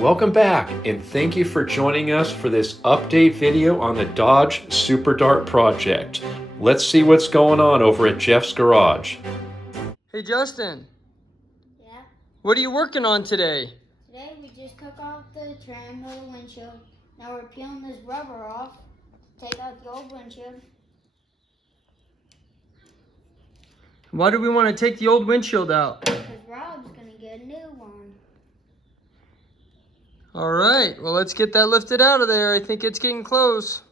Welcome back, and thank you for joining us for this update video on the Dodge Super Dart project. Let's see what's going on over at Jeff's garage. Hey Justin. Yeah? What are you working on today? Today we just took off the trim of the windshield. Now we're peeling this rubber off to take out the old windshield. Why do we want to take the old windshield out? Because Rob's going to get a new one. All right, well, let's get that lifted out of there. I think it's getting close.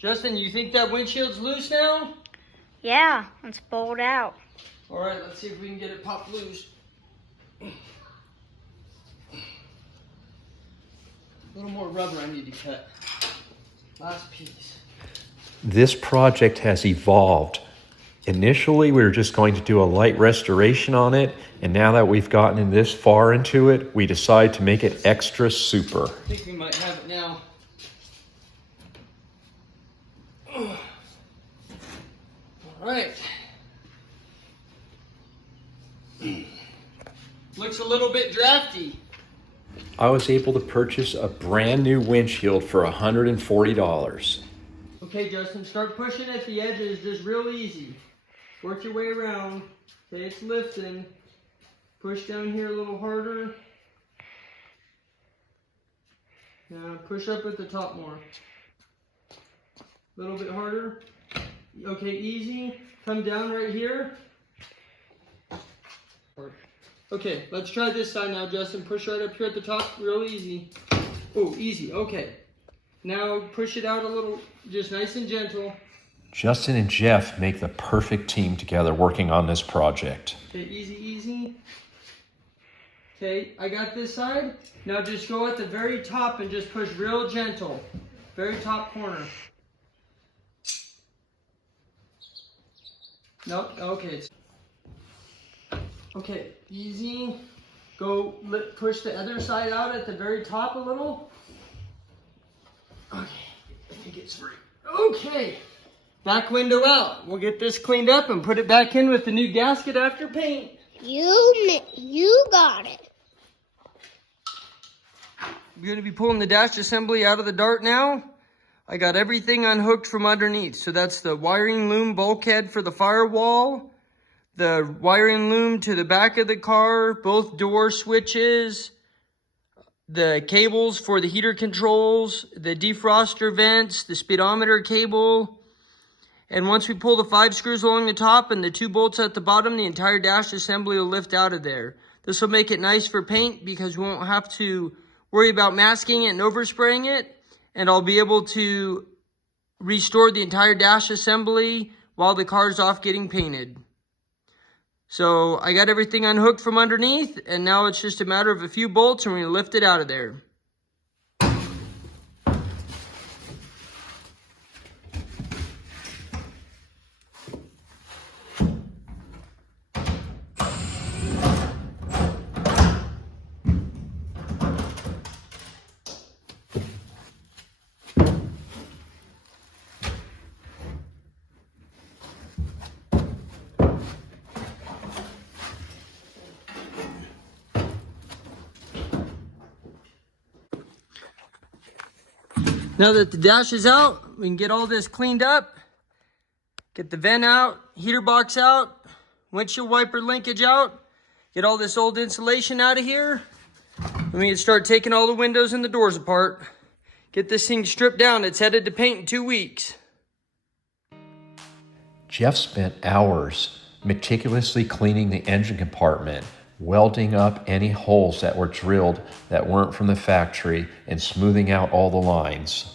Justin, you think that windshield's loose now? Yeah, let's pull it out. All right, let's see if we can get it popped loose. A little more rubber I need to cut. Last piece. This project has evolved. Initially, we were just going to do a light restoration on it, and now that we've gotten this far into it, we decided to make it extra super. I think we might have it now. All right. Looks a little bit drafty. I was able to purchase a brand new windshield for $140. Okay, Justin, start pushing at the edges just real easy. Work your way around. Okay, it's lifting. Push down here a little harder. Now push up at the top more. A little bit harder. Okay, easy. Come down right here. Okay, let's try this side now, Justin. Push right up here at the top, real easy. Oh, easy, okay. Now push it out a little, just nice and gentle. Justin and Jeff make the perfect team together working on this project. Okay, easy, easy. Okay, I got this side. Now just go at the very top and just push real gentle. Very top corner. Nope, okay. Okay, easy. Go push the other side out at the very top a little. Okay, I think it's free. Okay, back window out. We'll get this cleaned up and put it back in with the new gasket after paint. You got it. We're going to be pulling the dash assembly out of the Dart now. I got everything unhooked from underneath. So that's the wiring loom bulkhead for the firewall, the wiring loom to the back of the car, both door switches, the cables for the heater controls, the defroster vents, the speedometer cable. And once we pull the 5 screws along the top and the 2 bolts at the bottom, the entire dash assembly will lift out of there. This will make it nice for paint because we won't have to worry about masking it and overspraying it. And I'll be able to restore the entire dash assembly while the car's off getting painted. So I got everything unhooked from underneath, and now it's just a matter of a few bolts and we're gonna lift it out of there. Now that the dash is out, we can get all this cleaned up. Get the vent out, heater box out, windshield wiper linkage out. Get all this old insulation out of here. And we can start taking all the windows and the doors apart. Get this thing stripped down. It's headed to paint in 2 weeks. Jeff spent hours meticulously cleaning the engine compartment, welding up any holes that were drilled that weren't from the factory, and smoothing out all the lines.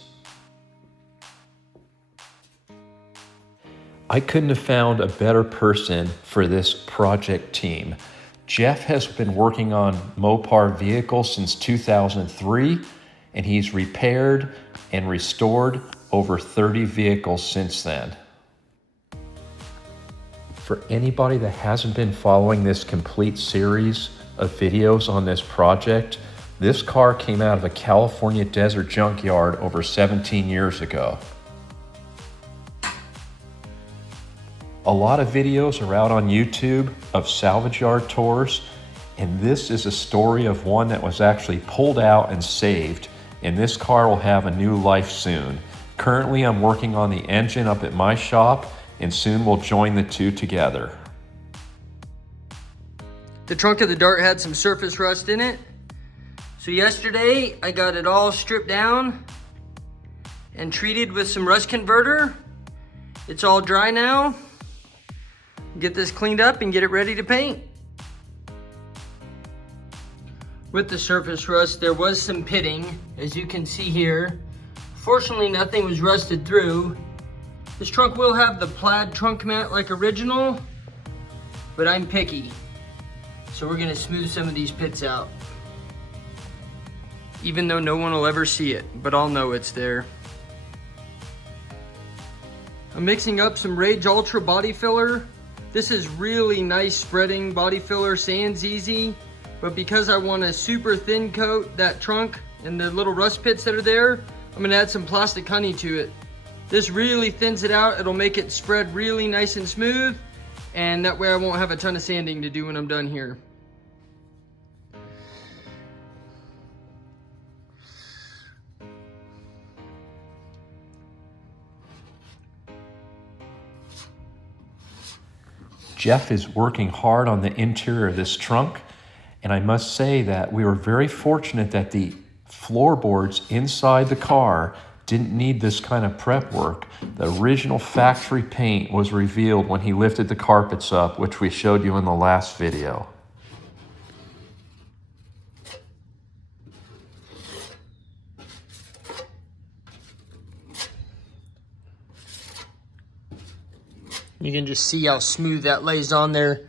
I couldn't have found a better person for this project team. Jeff has been working on Mopar vehicles since 2003, and he's repaired and restored over 30 vehicles since then. For anybody that hasn't been following this complete series of videos on this project, this car came out of a California desert junkyard over 17 years ago. A lot of videos are out on YouTube of salvage yard tours, and this is a story of one that was actually pulled out and saved, and this car will have a new life soon. Currently, I'm working on the engine up at my shop, and soon we'll join the two together. The trunk of the Dart had some surface rust in it. So yesterday, I got it all stripped down and treated with some rust converter. It's all dry now. Get this cleaned up and get it ready to paint. With the surface rust, there was some pitting, as you can see here. Fortunately, nothing was rusted through. This trunk will have the plaid trunk mat like original, but I'm picky. So we're gonna smooth some of these pits out. Even though no one will ever see it, but I'll know it's there. I'm mixing up some Rage Ultra body filler. This is really nice spreading body filler, sands easy, but because I want a super thin coat that trunk and the little rust pits that are there, I'm gonna add some plastic honey to it. This really thins it out. It'll make it spread really nice and smooth, and that way I won't have a ton of sanding to do when I'm done here. Jeff is working hard on the interior of this trunk, and I must say that we were very fortunate that the floorboards inside the car didn't need this kind of prep work. The original factory paint was revealed when he lifted the carpets up, which we showed you in the last video. You can just see how smooth that lays on there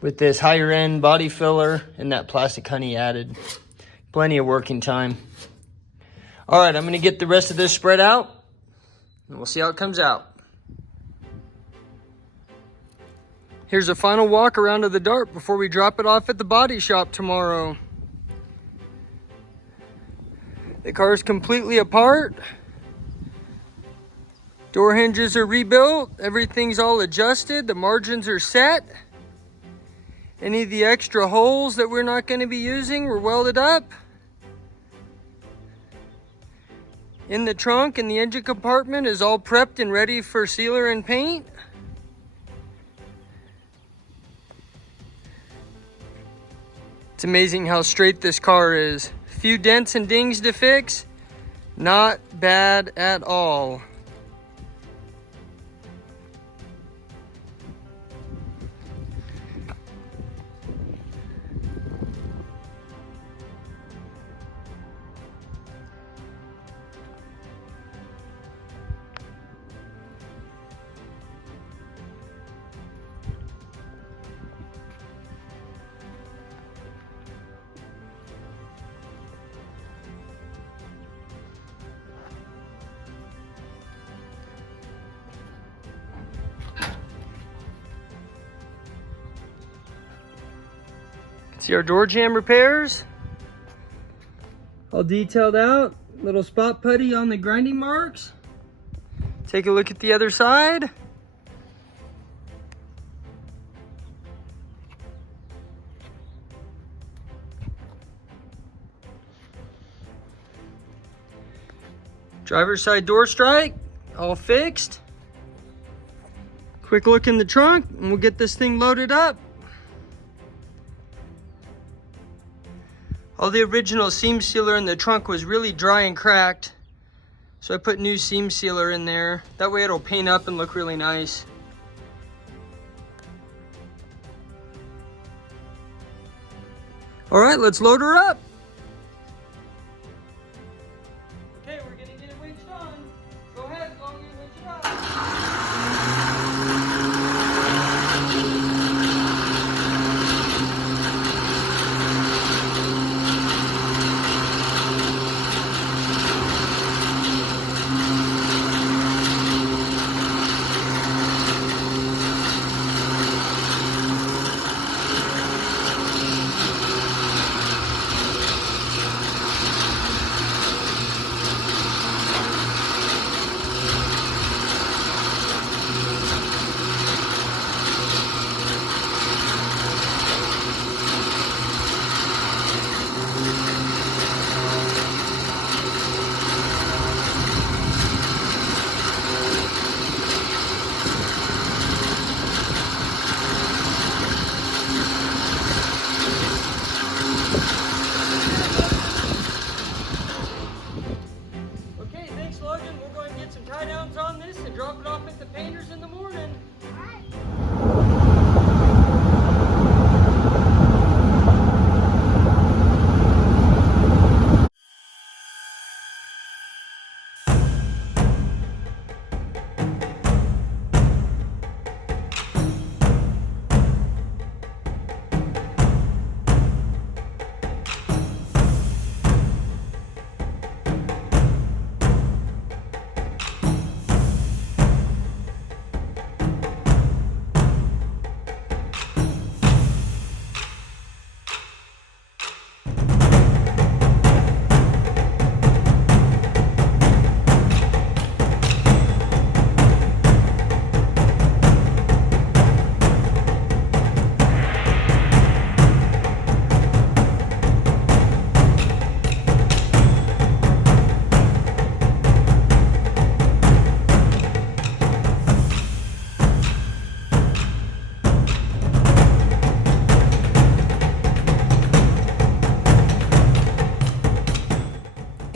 with this higher end body filler and that plastic honey added. Plenty of working time. All right, I'm gonna get the rest of this spread out and we'll see how it comes out. Here's a final walk around of the Dart before we drop it off at the body shop tomorrow. The car is completely apart. Door hinges are rebuilt, everything's all adjusted, the margins are set. Any of the extra holes that we're not going to be using were welded up. In the trunk and the engine compartment is all prepped and ready for sealer and paint. It's amazing how straight this car is. A few dents and dings to fix, not bad at all. See our door jamb repairs, all detailed out, little spot putty on the grinding marks. Take a look at the other side. Driver's side door strike, all fixed. Quick look in the trunk and we'll get this thing loaded up. All the original seam sealer in the trunk was really dry and cracked, so I put new seam sealer in there. That way it'll paint up and look really nice. All right, let's load her up. Okay, we're gonna get it winched on. Go ahead, long and winch it up.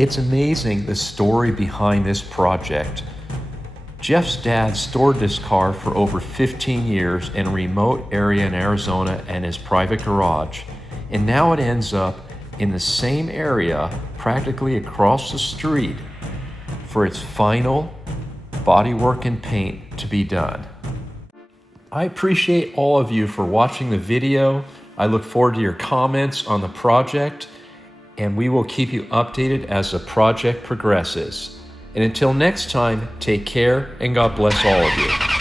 It's amazing the story behind this project. Jeff's dad stored this car for over 15 years in a remote area in Arizona and his private garage, and now it ends up in the same area, practically across the street, for its final bodywork and paint to be done. I appreciate all of you for watching the video. I look forward to your comments on the project, and we will keep you updated as the project progresses. And until next time, take care and God bless all of you.